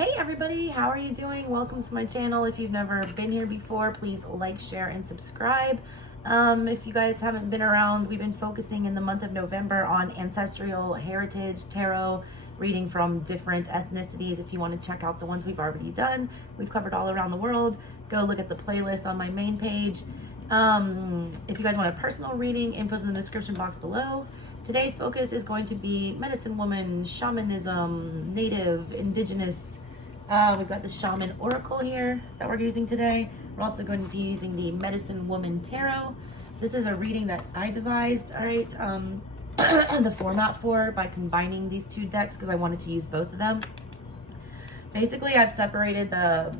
Hey everybody, how are you doing? Welcome to my channel. If you've never been here before, please like, share, and subscribe. If you guys haven't been around, we've been focusing in the month of November on ancestral heritage, tarot, reading from different ethnicities. If you want to check out the ones we've already done, we've covered all around the world. Go look at the playlist on my main page. If you guys want a personal reading, info's in the description box below. Today's focus is going to be medicine woman, shamanism, native, indigenous. We've got the Shaman Oracle here that we're using today. We're also going to be using the Medicine Woman Tarot. This is a reading that I devised, all right, the format for by combining these two decks because I wanted to use both of them. Basically, I've separated the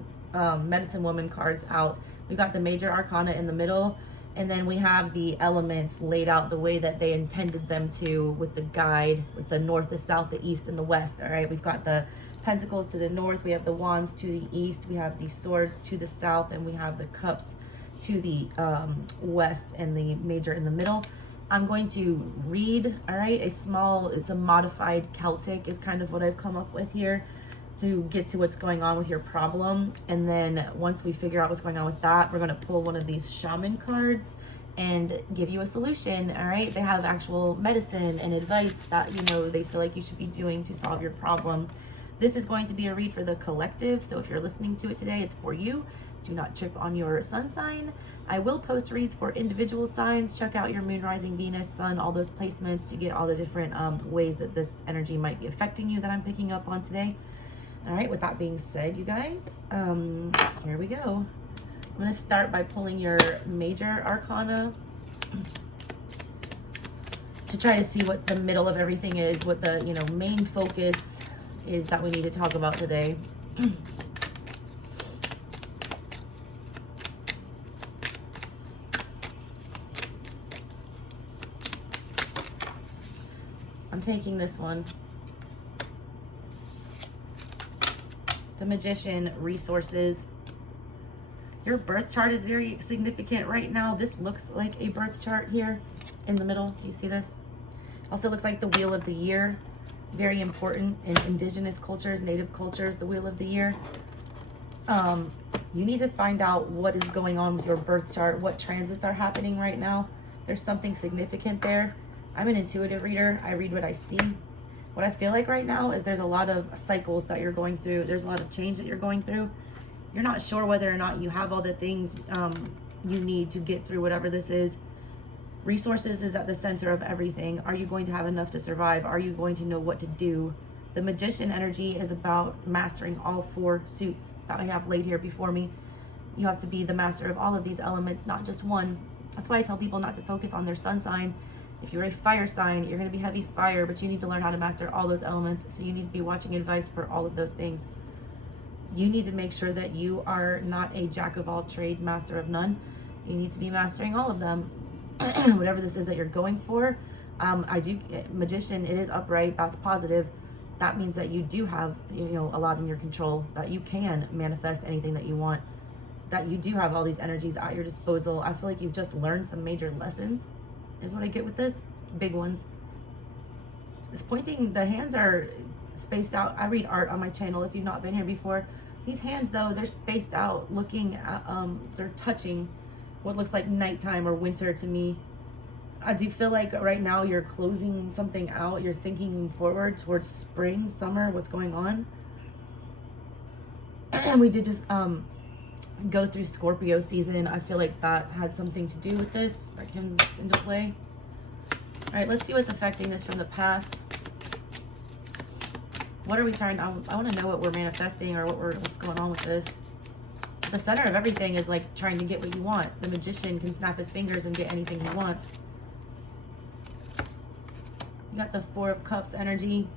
Medicine Woman cards out. We've got the major arcana in the middle, and then we have the elements laid out the way that they intended them to with the guide, with the north, the south, the east, and the west, all right? We've got the pentacles to the north, we have the wands to the east, we have the swords to the south, and we have the cups to the west, and the major in the middle. I'm going to read, all right, it's a modified Celtic is kind of what I've come up with here to get to what's going on with your problem. And then once we figure out what's going on with that, we're going to pull one of these shaman cards and give you a solution. All right, they have actual medicine and advice that they feel like you should be doing to solve your problem. This is going to be a read for the collective, so if you're listening to it today, it's for you. Do not trip on your sun sign. I will post reads for individual signs. Check out your moon, rising, Venus, sun, all those placements to get all the different ways that this energy might be affecting you that I'm picking up on today. All right, with that being said, you guys, here we go. I'm going to start by pulling your major arcana to try to see what the middle of everything is, what the main focus is that we need to talk about today. I'm taking this one. The Magician, resources. Your birth chart is very significant right now. This looks like a birth chart here in the middle. Do you see this? Also looks like the wheel of the year. Very important in indigenous cultures, native cultures, the wheel of the year. You need to find out what is going on with your birth chart, what transits are happening right now. There's something significant there. I'm an intuitive reader. I read what I see. What I feel like right now is there's a lot of cycles that you're going through. There's a lot of change that you're going through. You're not sure whether or not you have all the things you need to get through whatever this is. Resources is at the center of everything. Are you going to have enough to survive? Are you going to know what to do? The Magician energy is about mastering all four suits that I have laid here before me. You have to be the master of all of these elements, not just one. That's why I tell people not to focus on their sun sign. If you're a fire sign, you're going to be heavy fire, but you need to learn how to master all those elements. So you need to be watching advice for all of those things. You need to make sure that you are not a jack of all trade, master of none. You need to be mastering all of them. Whatever this is that you're going for. Magician, it is upright. That's positive. That means that you do have, a lot in your control, that you can manifest anything that you want, that you do have all these energies at your disposal. I feel like you've just learned some major lessons is what I get with this. Big ones. It's pointing, the hands are spaced out. I read art on my channel if you've not been here before. These hands though, they're spaced out looking at, they're touching what looks like nighttime or winter to me. I do feel like right now you're closing something out. You're thinking forward towards spring, summer, what's going on. We did just go through Scorpio season. I feel like that had something to do with this. That comes into play. All right, let's see what's affecting this from the past. What are we trying? I want to know what we're manifesting or what's going on with this. The center of everything is like trying to get what you want. The Magician can snap his fingers and get anything he wants. You got the Four of Cups energy.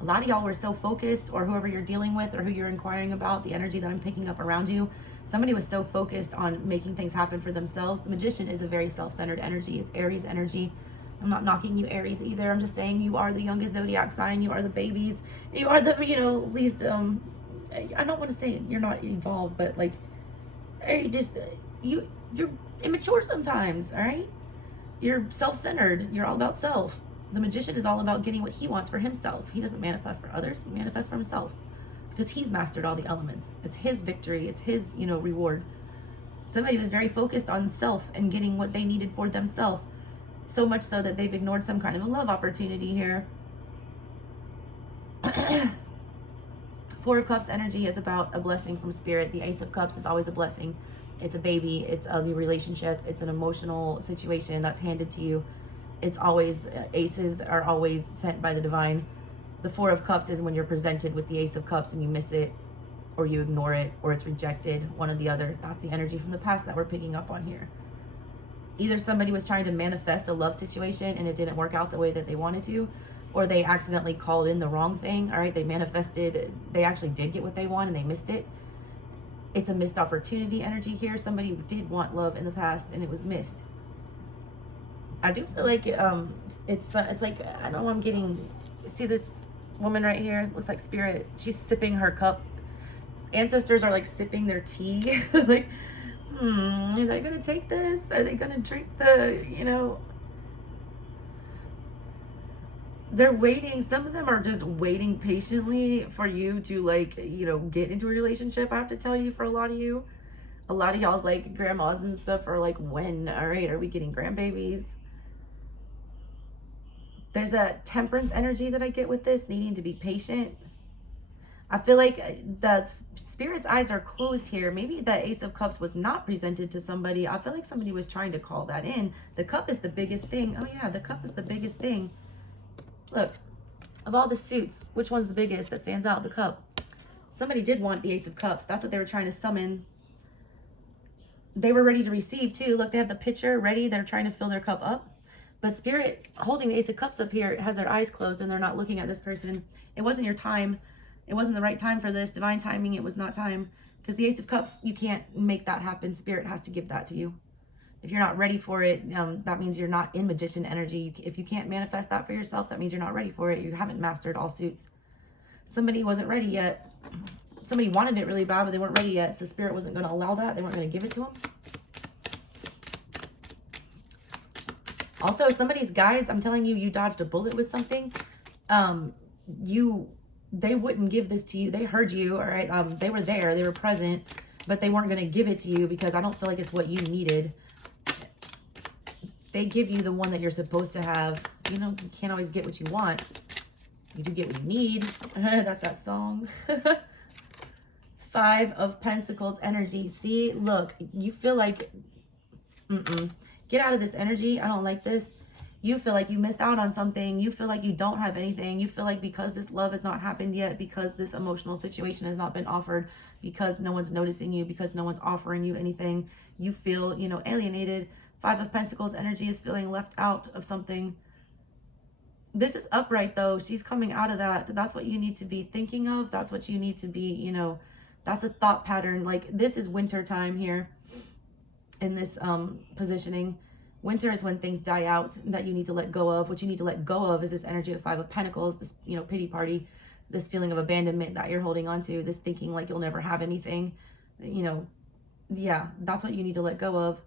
A lot of y'all were so focused, or whoever you're dealing with or who you're inquiring about, the energy that I'm picking up around you. Somebody was so focused on making things happen for themselves. The Magician is a very self-centered energy. It's Aries energy. I'm not knocking you Aries either. I'm just saying you are the youngest zodiac sign. You are the babies. You are the, least, I don't want to say you're not evolved, but like, you're immature sometimes, all right? You're self-centered. You're all about self. The Magician is all about getting what he wants for himself. He doesn't manifest for others. He manifests for himself. because he's mastered all the elements. It's his victory. It's his, reward. Somebody was very focused on self and getting what they needed for themselves. So much so that they've ignored some kind of a love opportunity here. Four of Cups energy is about a blessing from spirit. The Ace of Cups is always a blessing. It's a baby. It's a new relationship. It's an emotional situation that's handed to you. It's always, aces are always sent by the divine. The Four of Cups is when you're presented with the Ace of Cups and you miss it, or you ignore it, or it's rejected, one or the other. That's the energy from the past that we're picking up on here. Either somebody was trying to manifest a love situation and it didn't work out the way that they wanted to, or they accidentally called in the wrong thing. All right, they manifested, they actually did get what they want and they missed it. It's a missed opportunity energy here. Somebody did want love in the past and it was missed. I do feel like it's like, I don't know, I'm getting, see this woman right here? Looks like spirit. She's sipping her cup. Ancestors are like sipping their tea. Like, are they going to take this? Are they going to drink the, they're waiting. Some of them are just waiting patiently for you to like, get into a relationship. I have to tell you, for a lot of you, a lot of y'all's like grandmas and stuff are like, when, all right, are we getting grandbabies? There's a temperance energy that I get with this, needing to be patient. I feel like the spirit's eyes are closed here. Maybe the Ace of Cups was not presented to somebody. I feel like somebody was trying to call that in. The cup is the biggest thing. Oh yeah, the cup is the biggest thing. Look, of all the suits, which one's the biggest that stands out? The cup. Somebody did want the Ace of Cups. That's what they were trying to summon. They were ready to receive too. Look, they have the pitcher ready. They're trying to fill their cup up. But spirit holding the Ace of Cups up here has their eyes closed and they're not looking at this person. It wasn't your time. It wasn't the right time for this. Divine timing, it was not time. Because the Ace of Cups, you can't make that happen. Spirit has to give that to you. If you're not ready for it, that means you're not in magician energy. If you can't manifest that for yourself, that means you're not ready for it. You haven't mastered all suits. Somebody wasn't ready yet. Somebody wanted it really bad, but they weren't ready yet. So spirit wasn't going to allow that. They weren't going to give it to them. Also, somebody's guides, I'm telling you, you dodged a bullet with something. They wouldn't give this to you. They heard you, all right? They were there, they were present, but they weren't going to give it to you because I don't feel like it's what you needed. They give you the one that you're supposed to have. You can't always get what you want. You do get what you need. That's that song. Five of Pentacles energy. See, look, you feel like, get out of this energy. I don't like this. You feel like you missed out on something. You feel like you don't have anything. You feel like because this love has not happened yet, because this emotional situation has not been offered, because no one's noticing you, because no one's offering you anything, you feel, alienated. Five of Pentacles energy is feeling left out of something. This is upright though. She's coming out of that. That's what you need to be thinking of. That's what you need to be, that's a thought pattern. Like, this is winter time here in this positioning. Winter is when things die out that you need to let go of. What you need to let go of is this energy of Five of Pentacles, this, pity party, this feeling of abandonment that you're holding on to, this thinking like you'll never have anything, yeah, that's what you need to let go of.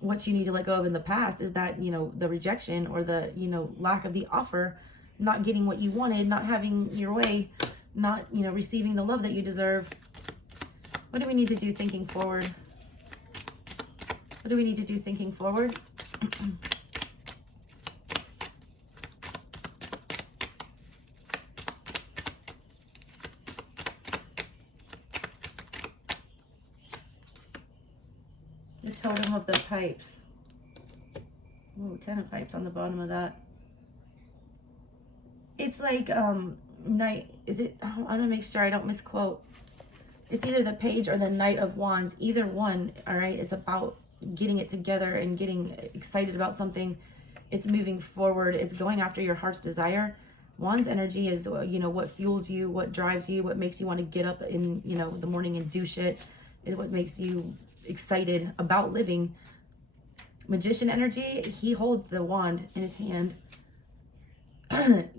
What you need to let go of in the past is that, the rejection or the, lack of the offer, not getting what you wanted, not having your way, not, receiving the love that you deserve. What do we need to do thinking forward? What do we need to do thinking forward? The totem of the pipes. Ooh, 10 of pipes on the bottom of that. It's like knight. Is it? Oh, I'm gonna make sure I don't misquote. It's either the page or the Knight of Wands. Either one. All right. It's about getting it together and getting excited about something. It's moving forward. It's going after your heart's desire. Wands energy is, what fuels you, what drives you, what makes you want to get up in, the morning and do shit. Is what makes you excited about living. Magician energy, he holds the wand in his hand.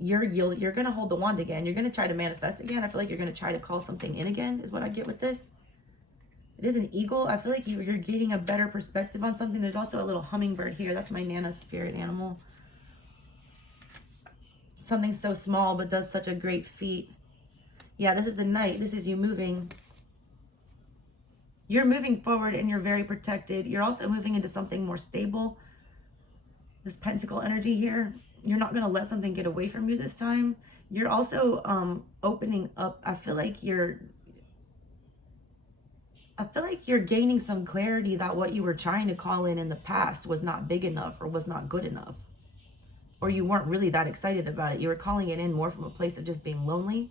You're going to hold the wand again. You're going to try to manifest again. I feel like you're going to try to call something in again is what I get with this. It is an eagle. I feel like you're getting a better perspective on something. There's also a little hummingbird here. That's my Nana's spirit animal. Something so small but does such a great feat. Yeah, this is the Knight. This is you moving. You're moving forward and you're very protected. You're also moving into something more stable. This Pentacle energy here. You're not going to let something get away from you this time. You're also opening up. I feel like you're gaining some clarity that what you were trying to call in the past was not big enough or was not good enough. Or you weren't really that excited about it. You were calling it in more from a place of just being lonely.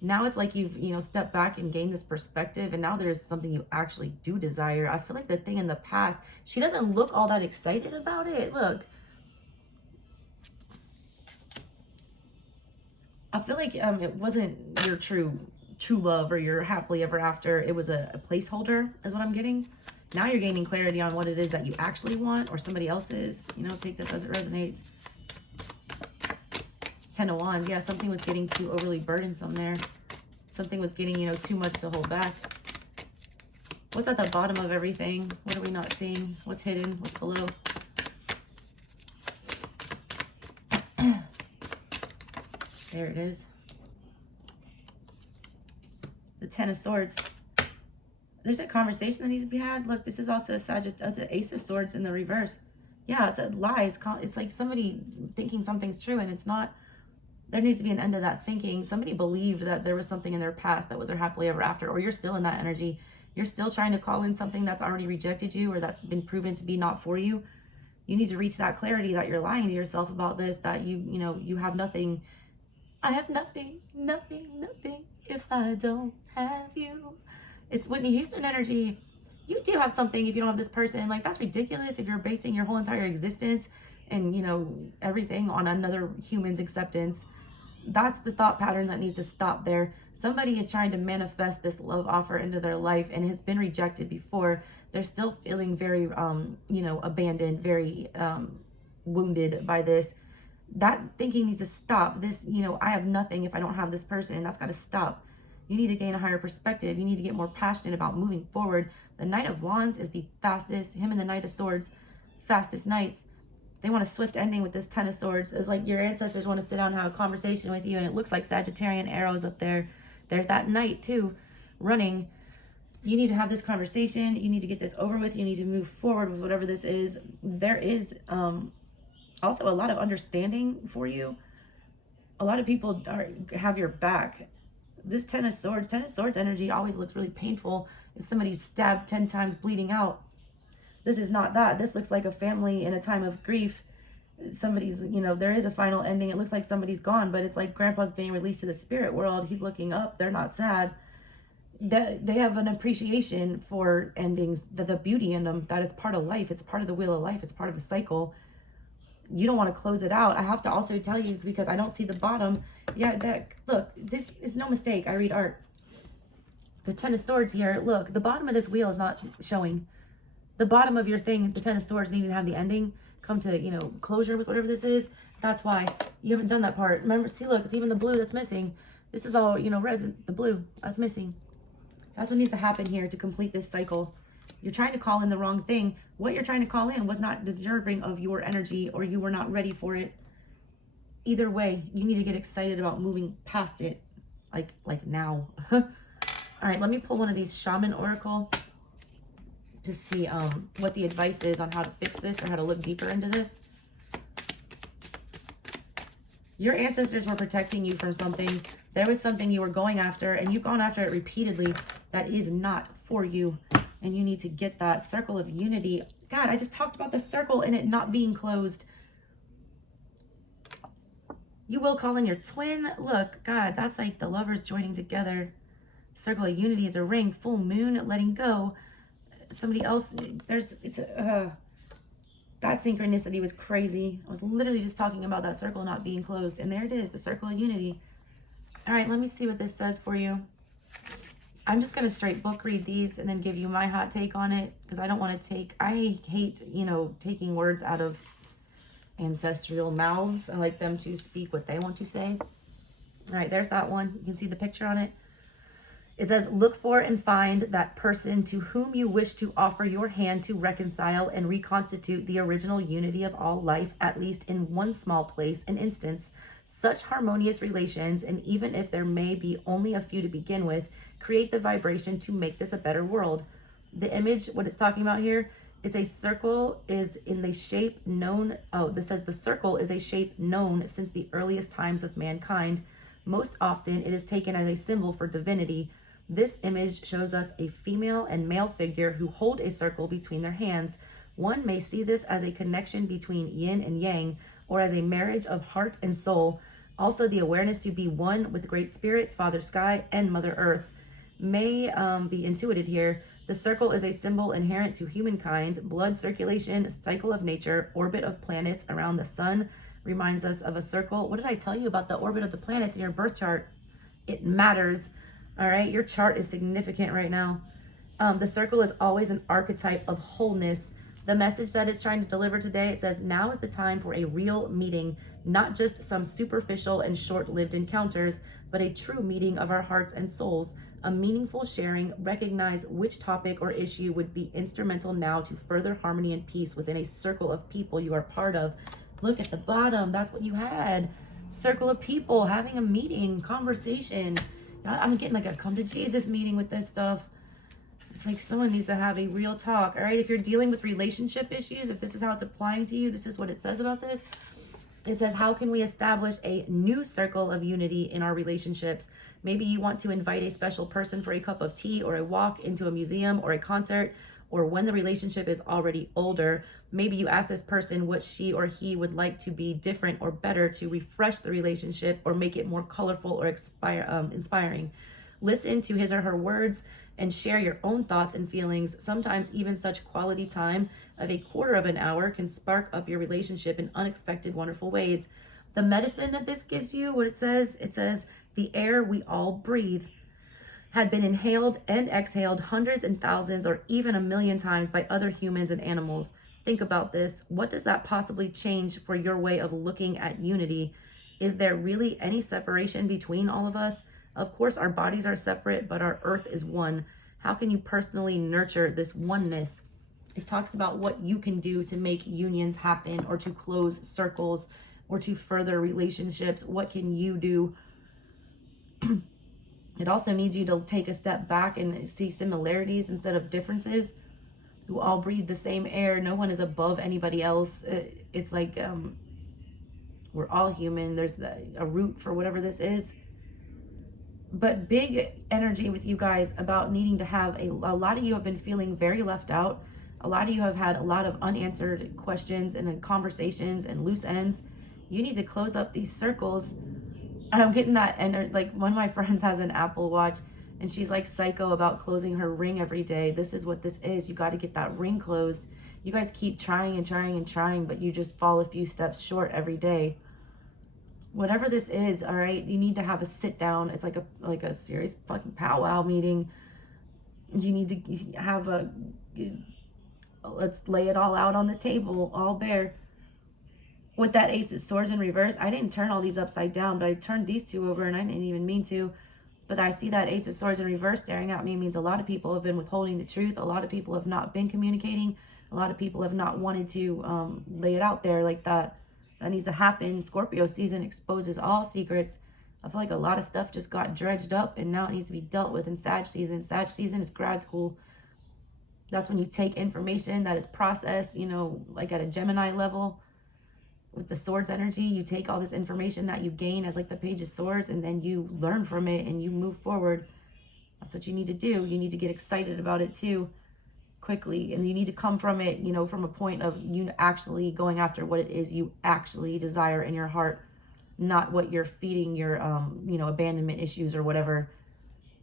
Now it's like you've, stepped back and gained this perspective, and now there's something you actually do desire. I feel like the thing in the past, she doesn't look all that excited about it. Look. I feel like it wasn't your true love or your happily ever after. It was a placeholder is what I'm getting. Now you're gaining clarity on what it is that you actually want or somebody else's. Take this as it resonates. 10 of Wands. Yeah, something was getting too overly burdensome there. Something was getting, too much to hold back. What's at the bottom of everything? What are we not seeing? What's hidden? What's below? There it is. The 10 of Swords. There's a conversation that needs to be had. Look, this is also a the Ace of Swords in the reverse. Yeah, it's a lies. It's like somebody thinking something's true and it's not. There needs to be an end to that thinking. Somebody believed that there was something in their past that was their happily ever after, or you're still in that energy. You're still trying to call in something that's already rejected you or that's been proven to be not for you. You need to reach that clarity that you're lying to yourself about this, that you have nothing. I have nothing if I don't have you. It's Whitney Houston energy. You do have something if you don't have this person. Like, that's ridiculous if you're basing your whole entire existence and, everything on another human's acceptance. That's the thought pattern that needs to stop there. Somebody is trying to manifest this love offer into their life and has been rejected before. They're still feeling very, abandoned, very wounded by this. That thinking needs to stop. This, I have nothing if I don't have this person. That's got to stop. You need to gain a higher perspective. You need to get more passionate about moving forward. The Knight of Wands is the fastest, him and the Knight of Swords, fastest knights. They want a swift ending with this 10 of Swords. It's like your ancestors want to sit down and have a conversation with you, and it looks like Sagittarian arrows up there. There's that Knight too, running. You need to have this conversation. You need to get this over with. You need to move forward with whatever this is. There is also a lot of understanding for you. A lot of people have your back. This 10 of Swords energy always looks really painful. If somebody stabbed 10 times bleeding out. This is not that. This looks like a family in a time of grief. Somebody's, there is a final ending. It looks like somebody's gone, but it's like grandpa's being released to the spirit world. He's looking up. They're not sad. They have an appreciation for endings, the beauty in them, that it's part of life. It's part of the wheel of life. It's part of a cycle. You don't want to close it out. I have to also tell you, because I don't see the bottom. Yeah, look, this is no mistake. I read art. The 10 of Swords here. Look, the bottom of this wheel is not showing. The bottom of your thing, the 10 of Swords, needing to have the ending come to, closure with whatever this is. That's why you haven't done that part. Remember, see, look, it's even the blue that's missing. This is all, red, the blue that's missing. That's what needs to happen here to complete this cycle. You're trying to call in the wrong thing. What you're trying to call in was not deserving of your energy, or you were not ready for it. Either way, you need to get excited about moving past it, like now. All right, let me pull one of these Shaman Oracle to see what the advice is on how to fix this or how to look deeper into this. Your ancestors were protecting you from something. There was something you were going after, and you've gone after it repeatedly that is not for you. And you need to get that circle of unity. God, I just talked about the circle and it not being closed. You will call in your twin. Look, God, that's like the lovers joining together. Circle of unity is a ring. Full moon, letting go. Somebody else, that synchronicity was crazy. I was literally just talking about that circle not being closed. And there it is, the circle of unity. All right, let me see what this says for you. I'm just going to straight book read these and then give you my hot take on it, because I don't want to I hate, taking words out of ancestral mouths. I like them to speak what they want to say. All right, there's that one. You can see the picture on it. It says, look for and find that person to whom you wish to offer your hand to reconcile and reconstitute the original unity of all life, at least in one small place and instance. Such harmonious relations, and even if there may be only a few to begin with, create the vibration to make this a better world. The image, what it's talking about here, it's a circle is in the shape known. Oh, this says the circle is a shape known since the earliest times of mankind. Most often it is taken as a symbol for divinity. This image shows us a female and male figure who hold a circle between their hands. One may see this as a connection between yin and yang, or as a marriage of heart and soul. Also, the awareness to be one with Great Spirit, Father Sky, and Mother Earth may be intuited here. The circle is a symbol inherent to humankind. Blood circulation, cycle of nature, orbit of planets around the sun reminds us of a circle. What did I tell you about the orbit of the planets in your birth chart? It matters. All right, your chart is significant right now. The circle is always an archetype of wholeness. The message that it's trying to deliver today, it says, now is the time for a real meeting, not just some superficial and short-lived encounters, but a true meeting of our hearts and souls, a meaningful sharing. Recognize which topic or issue would be instrumental now to further harmony and peace within a circle of people you are part of. Look at the bottom, that's what you had. Circle of people, having a meeting, conversation. I'm getting like a come to Jesus meeting with this stuff. It's like someone needs to have a real talk. All right, if you're dealing with relationship issues, if this is how it's applying to you, this is what it says about this. It says, how can we establish a new circle of unity in our relationships? Maybe you want to invite a special person for a cup of tea or a walk into a museum or a concert, or when the relationship is already older, maybe you ask this person what she or he would like to be different or better to refresh the relationship or make it more colorful or inspiring. Listen to his or her words and share your own thoughts and feelings. Sometimes even such quality time of a quarter of an hour can spark up your relationship in unexpected, wonderful ways. The medicine that this gives you, what it says, the air we all breathe had been inhaled and exhaled hundreds and thousands or even a million times by other humans and animals. Think about this. What does that possibly change for your way of looking at unity? Is there really any separation between all of us? Of course, our bodies are separate, but our earth is one. How can you personally nurture this oneness? It talks about what you can do to make unions happen or to close circles or to further relationships. What can you do? It also needs you to take a step back and see similarities instead of differences. You all breathe the same air. No one is above anybody else. It's like we're all human. There's a root for whatever this is. But big energy with you guys about needing to have a lot of you have been feeling very left out. A lot of you have had a lot of unanswered questions and conversations and loose ends. You need to close up these circles. And I'm getting that, and like one of my friends has an Apple Watch and she's like psycho about closing her ring every day. This is what this is. You got to get that ring closed. You guys keep trying and trying and trying, but you just fall a few steps short every day. Whatever this is, all right, you need to have a sit down. It's like a serious fucking powwow meeting. You need to have let's lay it all out on the table, all bare. With that Ace of Swords in reverse, I didn't turn all these upside down, but I turned these two over and I didn't even mean to. But I see that Ace of Swords in reverse staring at me means a lot of people have been withholding the truth. A lot of people have not been communicating. A lot of people have not wanted to lay it out there like that. That needs to happen. Scorpio season exposes all secrets. I feel like a lot of stuff just got dredged up and now it needs to be dealt with in Sag season. Sag season is grad school. That's when you take information that is processed, you know, like at a Gemini level. With the swords energy, you take all this information that you gain as like the Page of Swords and then you learn from it and you move forward. That's what you need to do. You need to get excited about it too, quickly. And you need to come from it, you know, from a point of you actually going after what it is you actually desire in your heart, not what you're feeding your, you know, abandonment issues or whatever.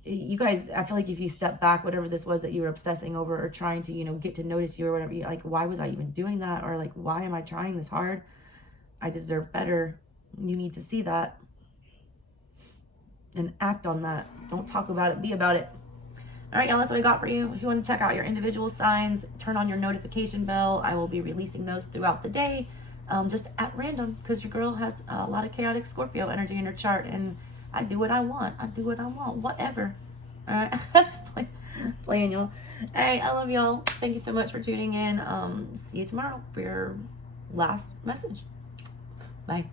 You guys, I feel like if you step back, whatever this was that you were obsessing over or trying to, you know, get to notice you or whatever, like, why was I even doing that? Or like, why am I trying this hard? I deserve better. You need to see that and act on that. Don't talk about it, be about it. All right, y'all, that's what I got for you. If you want to check out your individual signs, turn on your notification bell. I will be releasing those throughout the day, just at random, because your girl has a lot of chaotic Scorpio energy in her chart, and I do what I want. I do what I want, whatever. All right, I'm just playing y'all. All right, I love y'all. Thank you so much for tuning in. See you tomorrow for your last message. Bye.